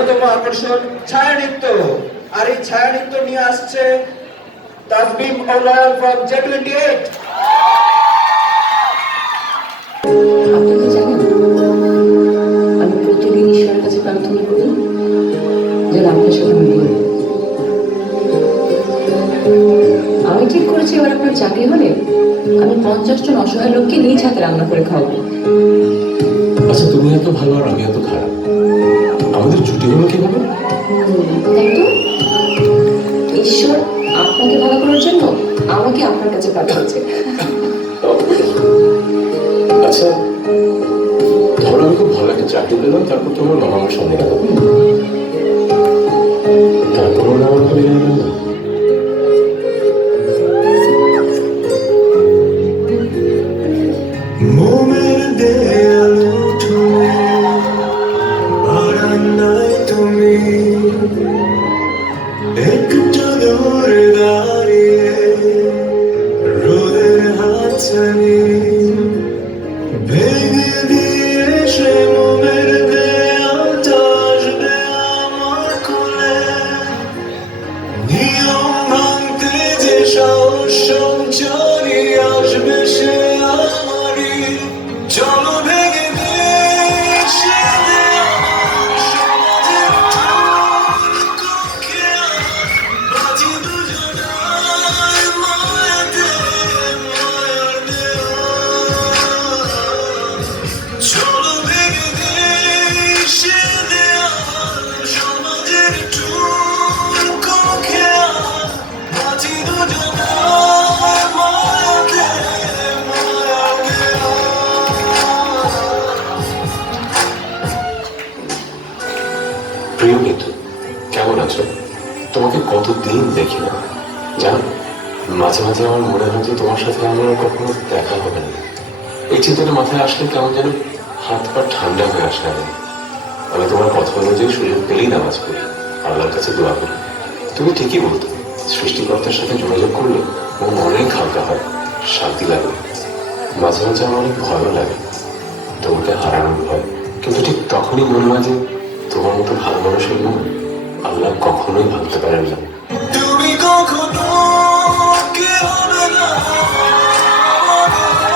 অন্যতম আকর্ষণ ছায়া নৃত্য। আর এই ছায়া নৃত্য নিয়ে আসছে তাসবিম ওলাল ফ্রম J28। আপনি কি জানেন আমি প্রতিদিন ঈশ্বরের কাছে প্রার্থনা করি যেন আপনার সাথে আমি করি। আমি ঠিক করেছি এবার আপনার চাকরি হলে আমি 50 জন অসহায় লোককে নিজ হাতে রান্না করে খাওয়াবো। আচ্ছা, তুমি এত ভালো আর আমি এত খারাপ, আমাদের ছুটি হলো কিভাবে? তাই তো ঈশ্বর আপনাকে ভালো করার জন্য আমাকে আপনার কাছে পাঠিয়েছে। আচ্ছা, ধরো আমি খুব ভালো একটা চাকরি পেলাম, তারপর তোমার বাবা আমার সঙ্গে গেল, তারপর ওরা আমাকে মেনে নিল না। মোমের দেয়ালো ঠুনে বারান্দায় তুমি একটু দূরে দাঁড়িয়ে রোদের হাতছানি ভেঙে দিয়ে সে মোমের দেয়ালটা আসবে আমার কোলে। নিয়ম ভাঙতে যে সাহস সঞ্চারী আসবে সে আমারই। চলো ভেঙে দিয়ে সে দেয়াল, সমাজের টুকরোকে বাজি দুজনায় মায়াতে মায়ার দেয়াল। চলো ভেঙে দিয়ে সে দেয়াল, সমাজের টুকরোকে বাজি দুজনায় মায়াতে মায়ার দেয়াল। প্রিয় মিতু, কেমন আছো? তোমাকে কতদিন দেখি না জানো। মাঝে মাঝে আমার মনে হয় যে তোমার সাথে আমার আর কখনো দেখা হবে না। এই চিন্তাটা মাথায় আসলে কেমন যেন হাত পা ঠান্ডা হয়ে আসে। আমি তোমার কথা অনুযায়ী সুযোগ পেলেই নামাজ পড়ি, আল্লাহর কাছে দোয়া করি। তুমি ঠিকই বলতো, সৃষ্টিকর্তার সাথে যোগাযোগ করলে মন অনেক হালকা হয়, শান্তি লাগে। মাঝে মাঝে আমার অনেক ভয়ও লাগে, তোমাকে হারানোর ভয়। কিন্তু ঠিক তখনই মনে হয় যে তোমার মতো ভালো মানুষের মন আল্লাহ কখনোই ভাঙতে পারেন না। তুমি কখনো কি হবে না,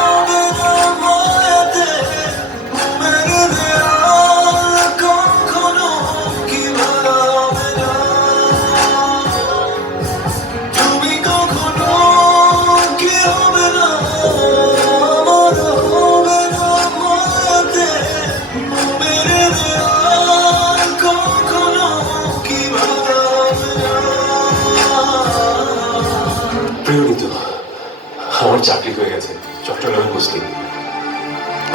হবে না মায়াতে মেরে দেয়াল, কখনো কি ভালো হবে না। তুমি কখনো কি হবে না, আমার হবে না মায়াতে মেরে দেয়াল, কখনো কি ভালো হবে না। প্রিয় মিতু, আমার চাকরি হয়ে গেছে চট্টগ্রামে পোস্টিং।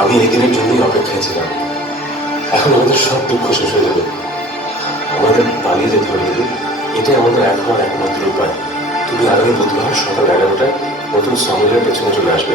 আমি এই দিনের জন্যই অপেক্ষায় ছিলাম। এখন আমাদের সব দুঃখ শেষ হয়ে যাবে, আমাদের পালিয়ে যেতে হবে। দিদি, এটাই আমাদের এক হওয়ার একমাত্র উপায়। তুমি আগামী বুধবার সকাল 11টায় নতুন সমাজের পেছনে চলে আসবে।